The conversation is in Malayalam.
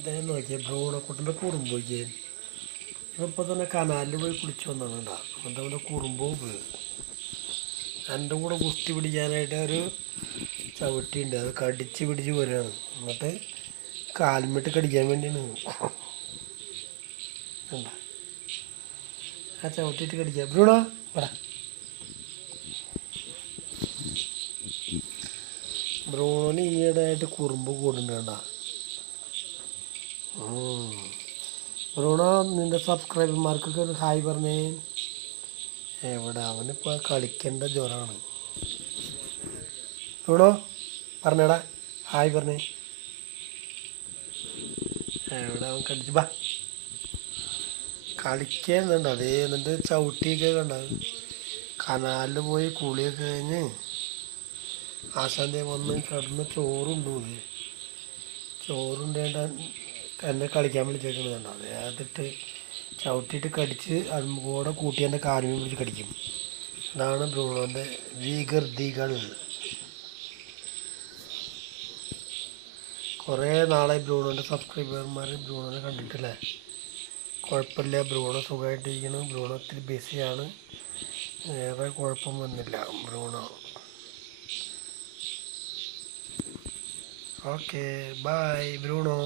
ഇതേ നോക്കിയേ ബ്രൂണക്കുട്ടൻ്റെ കുറുമ്പോക്കിയേ ഇപ്പോൾ തന്നെ കനാലിൽ പോയി കുളിച്ച് വന്നതാണ്ടാ. എന്നിട്ട് അവൻ്റെ കുറുമ്പോ പോയി എൻ്റെ കൂടെ കുസ്തി പിടിക്കാനായിട്ട് ഒരു ചവിട്ടിയുണ്ട്, അത് കടിച്ച് പിടിച്ച് പോരുകയാണ്. എന്നിട്ട് കാൽമിട്ട് കടിക്കാൻ വേണ്ടിയാണ് എന്താ ആ ചവിട്ടിയിട്ട് കടിക്കുക. ബ്രൂണോ പറ. ബ്രൂണോന് ഈയിടെയായിട്ട് കുറുമ്പ് കൂടുന്നുണ്ട. ബ്രൂണോ നിൻ്റെ സബ്സ്ക്രൈബർമാർക്കൊക്കെ ഒരു ഹായ് പറഞ്ഞേ. എവിടെ അവനിപ്പോൾ കളിക്കേണ്ട ജ്വരമാണ്. ബ്രൂണോ പറഞ്ഞേടാ ഹായ് പറഞ്ഞേ. എവിടെ അവൻ കടിച്ചു ബാ കളിക്കുന്നുണ്ട്. അതേ എന്നിട്ട് ചവിട്ടിയൊക്കെ കണ്ടത് കനാലിൽ പോയി കുളിയൊക്കെ കഴിഞ്ഞ് ആശാൻ്റെ വന്ന് കിടന്ന് ചോറുണ്ടു. ചോറുണ്ടേണ്ട എന്നെ കളിക്കാൻ വിളിച്ചേക്കുന്നതുണ്ടോ. അതെ അതിട്ട് ചവിട്ടിയിട്ട് കടിച്ച് അതും കൂടെ കൂട്ടി എൻ്റെ കാലിൽ പിടിച്ച് കടിക്കും. അതാണ് ബ്രൂണോൻ്റെ വികൃതികൾ. കുറേ നാളായി ബ്രൂണോൻ്റെ സബ്സ്ക്രൈബർമാർ ബ്രൂണോനെ കണ്ടിട്ടില്ലേ. കുഴപ്പമില്ല, ബ്രൂണോ സുഖമായിട്ടിരിക്കണം. ബ്രൂണോ ഒത്തിരി ബിസിയാണ്, വേറെ കുഴപ്പം വന്നില്ല ബ്രൂണോ. Okay bye Bruno.